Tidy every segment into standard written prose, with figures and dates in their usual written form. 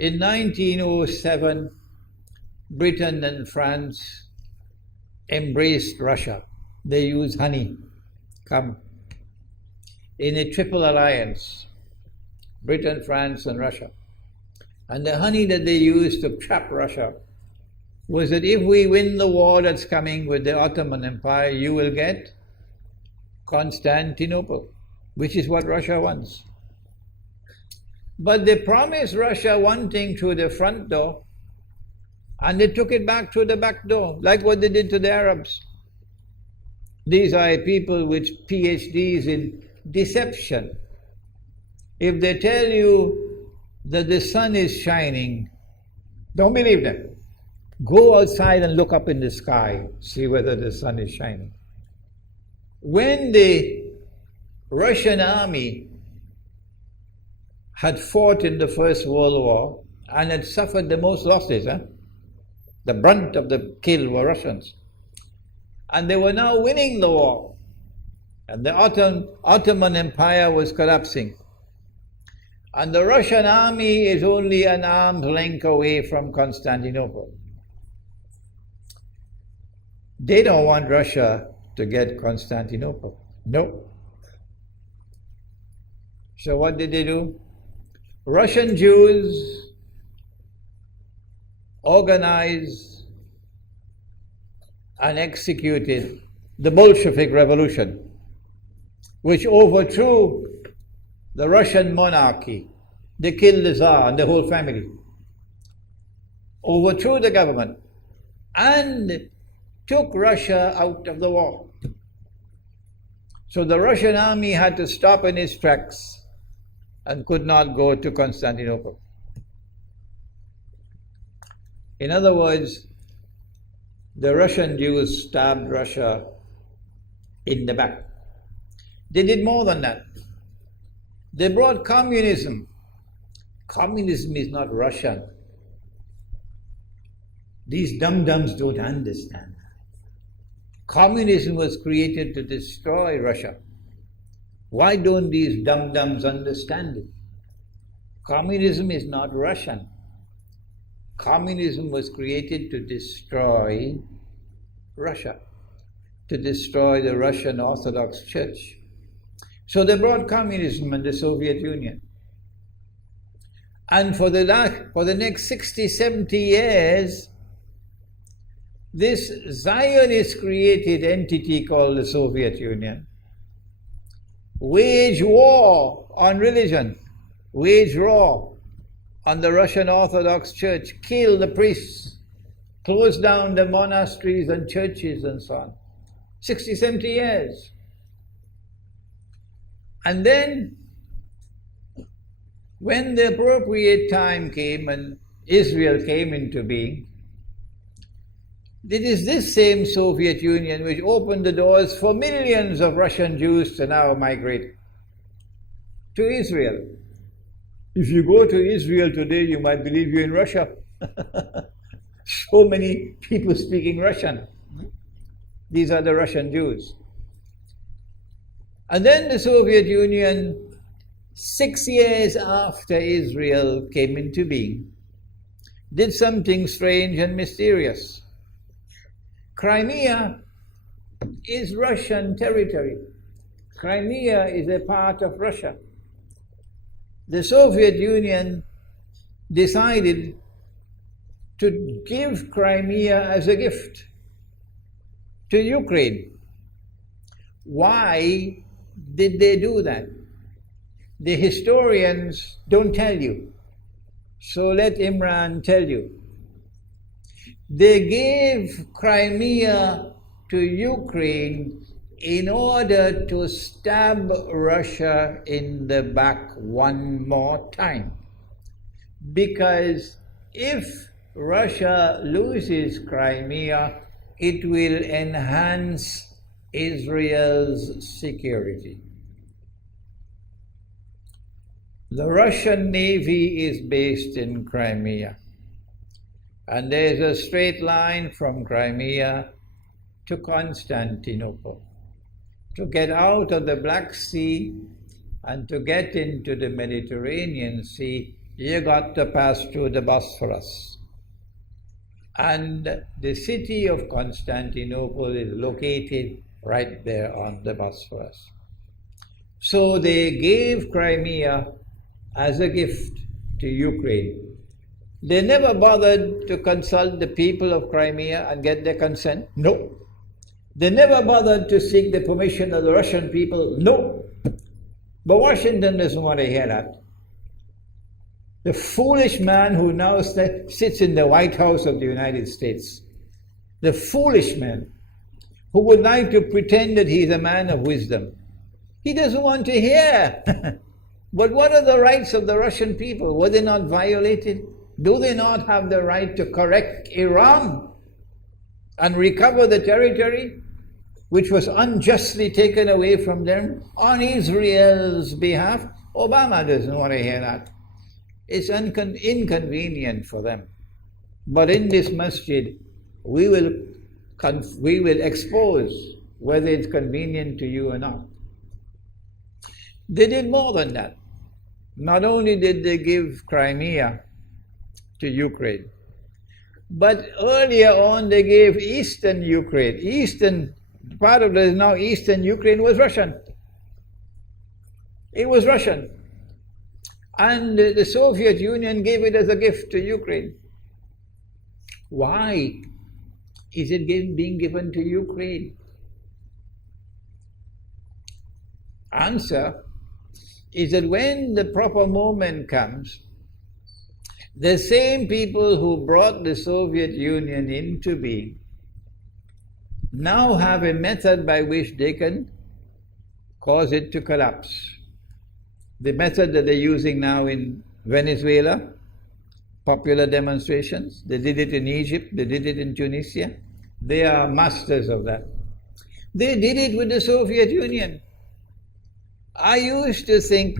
In 1907, Britain and France embraced Russia. They used honey, in a triple alliance, Britain, France, and Russia. And the honey that they used to trap Russia was that if we win the war that's coming with the Ottoman Empire, you will get Constantinople, which is what Russia wants. But they promised Russia one thing through the front door, and they took it back through the back door, like what they did to the Arabs. These are people with PhDs in deception. If they tell you that the sun is shining, don't believe them. Go outside and look up in the sky, see whether the sun is shining. When the Russian army had fought in the First World War and had suffered the most losses, the brunt of the kill were Russians. And they were now winning the war. And the Ottoman Empire was collapsing. And the Russian army is only an arm's length away from Constantinople. They don't want Russia to get Constantinople. No. So what did they do? Russian Jews organized and executed the Bolshevik Revolution, which overthrew the Russian monarchy. They killed the Tsar and the whole family, overthrew the government, and took Russia out of the war. So the Russian army had to stop in its tracks and could not go to Constantinople. In other words, the Russian Jews stabbed Russia in the back. They did more than that. They brought communism. Communism is not Russian. These dum-dums don't understand. Communism was created to destroy Russia. Why don't these dum-dums understand it? Communism is not Russian. Communism was created to destroy Russia, to destroy the Russian Orthodox Church. So they brought communism in the Soviet Union. And for the next 60, 70 years, this Zionist-created entity called the Soviet Union waged war on religion, waged war on the Russian Orthodox Church, killed the priests, closed down the monasteries and churches and so on. 60, 70 years. And then, when the appropriate time came and Israel came into being, it is this same Soviet Union which opened the doors for millions of Russian Jews to now migrate to Israel. If you go to Israel today, you might believe you're in Russia. So many people speaking Russian. These are the Russian Jews. And then the Soviet Union, 6 years after Israel came into being, did something strange and mysterious. Crimea is Russian territory. Crimea is a part of Russia. The Soviet Union decided to give Crimea as a gift to Ukraine. Why did they do that? The historians don't tell you. So let Imran tell you. They gave Crimea to Ukraine in order to stab Russia in the back one more time. Because if Russia loses Crimea, it will enhance Israel's security. The Russian Navy is based in Crimea, and there's a straight line from Crimea to Constantinople. To get out of the Black Sea and to get into the Mediterranean Sea, you got to pass through the Bosphorus. And the city of Constantinople is located right there on the Bosphorus. So they gave Crimea as a gift to Ukraine. They never bothered to consult the people of Crimea and get their consent. No. They never bothered to seek the permission of the Russian people. No. But Washington doesn't want to hear that. The foolish man who now sits in the White House of the United States, the foolish man who would like to pretend that he's a man of wisdom, he doesn't want to hear. But what are the rights of the Russian people? Were they not violated? Do they not have the right to correct Iran and recover the territory which was unjustly taken away from them on Israel's behalf? Obama doesn't want to hear that. It's inconvenient for them. But in this masjid, we will expose whether it's convenient to you or not. They did more than that. Not only did they give Crimea to Ukraine, but earlier on they gave eastern Ukraine. Eastern, part of the now eastern Ukraine was Russian. It was Russian. And the Soviet Union gave it as a gift to Ukraine. Why is it being given to Ukraine? Answer is that when the proper moment comes, the same people who brought the Soviet Union into being now have a method by which they can cause it to collapse. The method that they're using now in Venezuela, popular demonstrations, they did it in Egypt, they did it in Tunisia. They are masters of that. They did it with the Soviet Union. I used to think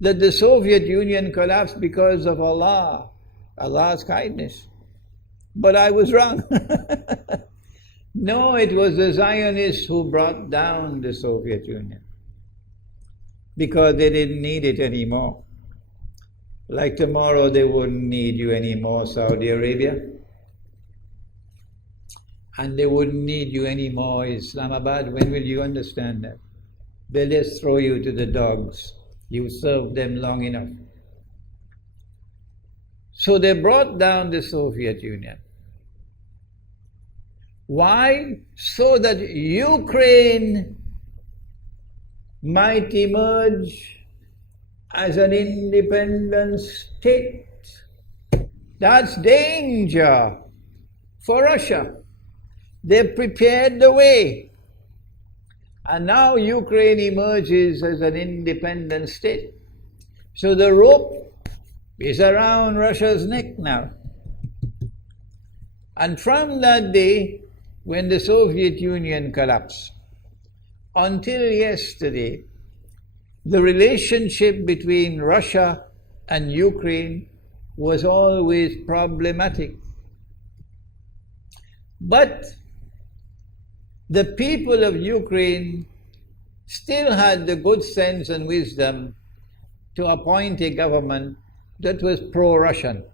that the Soviet Union collapsed because of Allah's kindness. But I was wrong. No, it was the Zionists who brought down the Soviet Union because they didn't need it anymore. Like tomorrow they wouldn't need you anymore, Saudi Arabia. And they wouldn't need you anymore, Islamabad. When will you understand that? They'll just throw you to the dogs. You served them long enough. So they brought down the Soviet Union. Why? So that Ukraine might emerge as an independent state. That's danger for Russia. They've prepared the way. And now Ukraine emerges as an independent state. So the rope is around Russia's neck now. And from that day, when the Soviet Union collapsed, until yesterday, the relationship between Russia and Ukraine was always problematic. But the people of Ukraine still had the good sense and wisdom to appoint a government that was pro-Russian.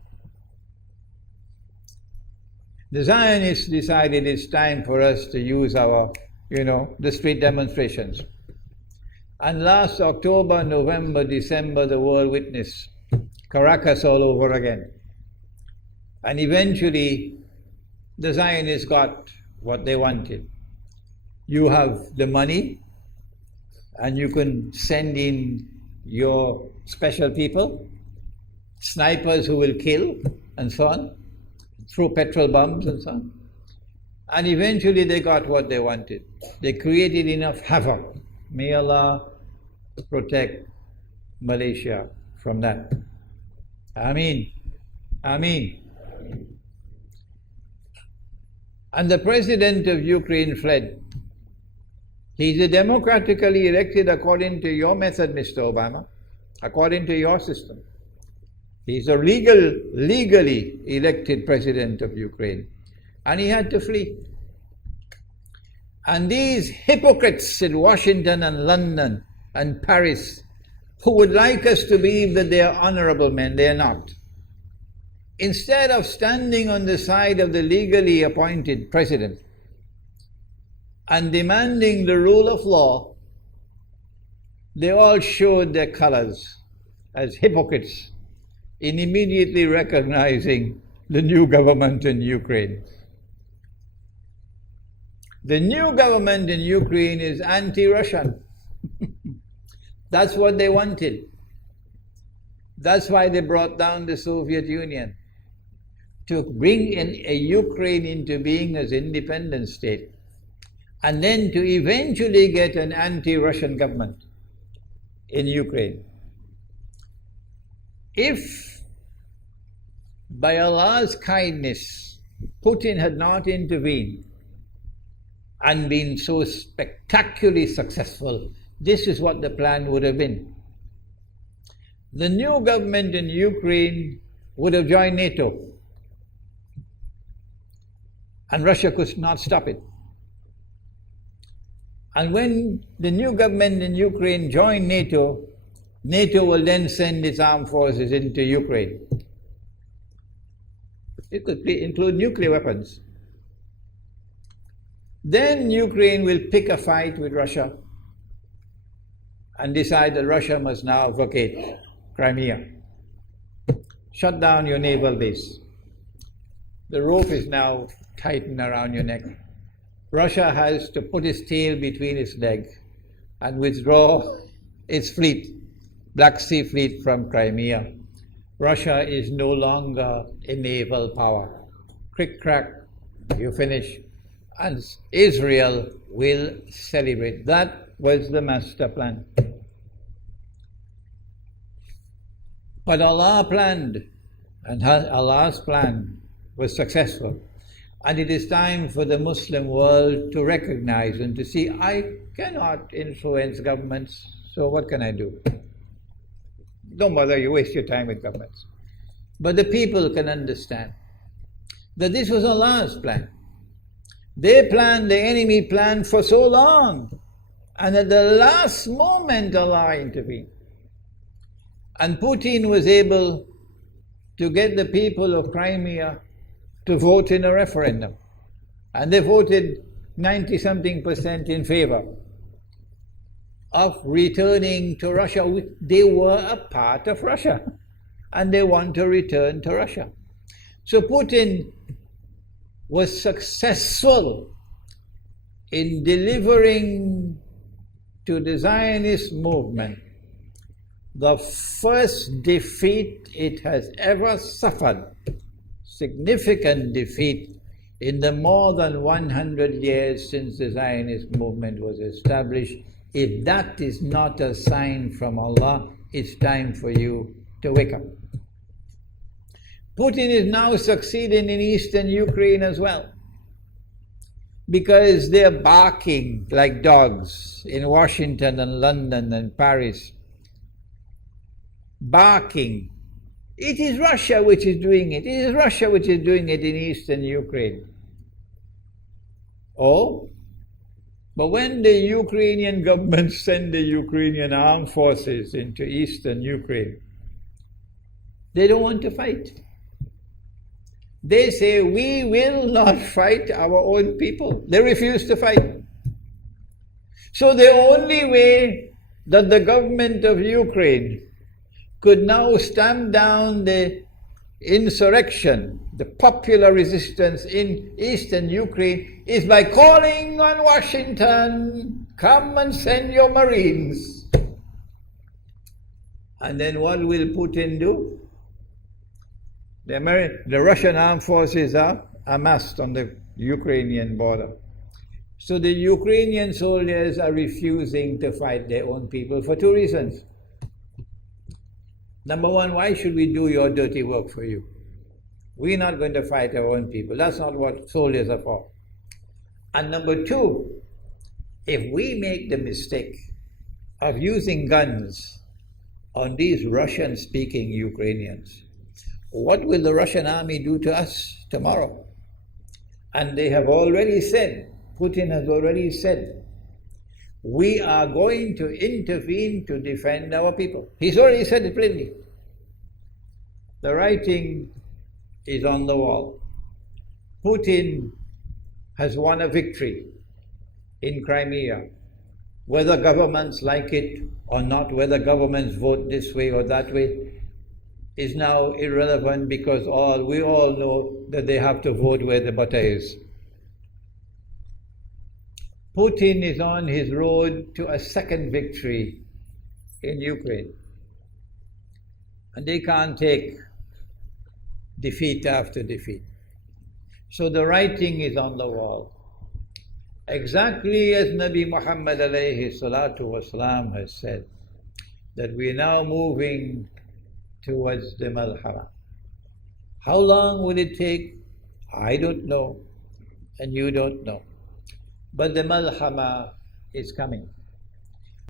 The Zionists decided it's time for us to use our, the street demonstrations. And last October, November, December, the world witnessed Caracas all over again. And eventually, the Zionists got what they wanted. You have the money, and you can send in your special people, snipers who will kill, and so on, throw petrol bombs and so on. And eventually they got what they wanted. They created enough havoc. May Allah protect Malaysia from that. Ameen. Ameen. And the president of Ukraine fled. He's a democratically elected according to your method, Mr. Obama, according to your system. He's a legally elected president of Ukraine. And he had to flee. And these hypocrites in Washington and London and Paris who would like us to believe that they are honorable men. They are not. Instead of standing on the side of the legally appointed president and demanding the rule of law, they all showed their colors as hypocrites in immediately recognizing the new government in Ukraine. The new government in Ukraine is anti-Russian. That's what they wanted. That's why they brought down the Soviet Union, to bring in a Ukraine into being as independent state, and then to eventually get an anti-Russian government in Ukraine. If by Allah's kindness Putin had not intervened and been so spectacularly successful, this is what the plan would have been. The new government in Ukraine would have joined NATO, and Russia could not stop it. And when the new government in Ukraine joined NATO, NATO will then send its armed forces into Ukraine. It could include nuclear weapons. Then Ukraine will pick a fight with Russia and decide that Russia must now vacate Crimea. Shut down your naval base. The rope is now tightened around your neck. Russia has to put its tail between its legs and withdraw its fleet, Black Sea Fleet, from Crimea. Russia is no longer a naval power. Crick crack, you finish. And Israel will celebrate. That was the master plan. But Allah planned, and Allah's plan was successful. And it is time for the Muslim world to recognize and to see, I cannot influence governments, so what can I do? Don't bother, you waste your time with governments. But the people can understand that this was Allah's plan. They planned, the enemy planned for so long, and at the last moment Allah intervened. And Putin was able to get the people of Crimea to vote in a referendum. And they voted 90-something% in favor of returning to Russia. They were a part of Russia, and they want to return to Russia. So Putin was successful in delivering to the Zionist movement the first defeat it has ever suffered, significant defeat in the more than 100 years since the Zionist movement was established. If that is not a sign from Allah, it's time for you to wake up. Putin is now succeeding in eastern Ukraine as well, because they're barking like dogs in Washington and London and Paris. Barking. It is Russia which is doing it. It is Russia which is doing it in eastern Ukraine. Oh, but when the Ukrainian government send the Ukrainian armed forces into eastern Ukraine, they don't want to fight. They say, we will not fight our own people. They refuse to fight. So the only way that the government of Ukraine could now stamp down the insurrection, the popular resistance in eastern Ukraine, is by calling on Washington, come and send your Marines. And then what will Putin do? The Russian armed forces are amassed on the Ukrainian border. So the Ukrainian soldiers are refusing to fight their own people for two reasons. Number one, why should we do your dirty work for you? We're not going to fight our own people. That's not what soldiers are for. And number two, if we make the mistake of using guns on these Russian-speaking Ukrainians, what will the Russian army do to us tomorrow? And they have already said, Putin has already said, we are going to intervene to defend our people. He's already said it plainly. The writing is on the wall. Putin has won a victory in Crimea. Whether governments like it or not, whether governments vote this way or that way, is now irrelevant, because we all know that they have to vote where the butter is. Putin is on his road to a second victory in Ukraine. And they can't take defeat after defeat. So the writing is on the wall. Exactly as Nabi Muhammad alayhi salatu wasalam has said, that we're now moving towards the malhama. How long will it take? I don't know, and you don't know. But the malhama is coming.